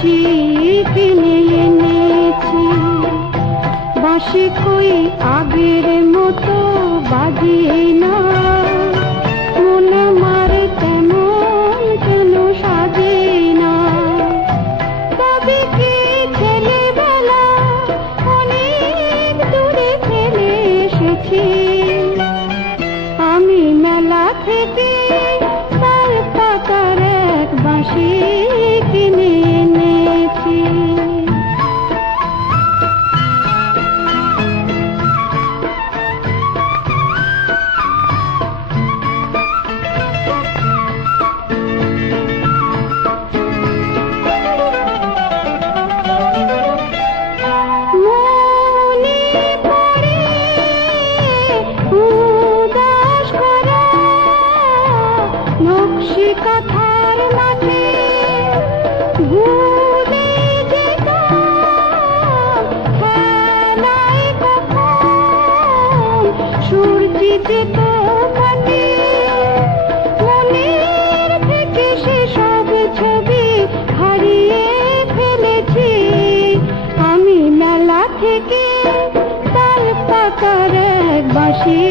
বাঁশি কিনে এনেছি। বাঁশি কই আগের মতো বাজে না, মন আমার তেমন কেন সাজে না। তবে কি ছেলেবেলা অনেক দূরে ফেলে এসেছি। আমি মেলা থেকে তাল পাতার এক বাঁশি কিনে এনেছি। কথার মাঝে ঘুরে যেতাম খেলায় কখন সূর্য যেত কাটে। মনের থেকে সেসব ছবি হারিয়ে ফেলেছি। আমি মেলা থেকে তাল পাতার এক বাঁশি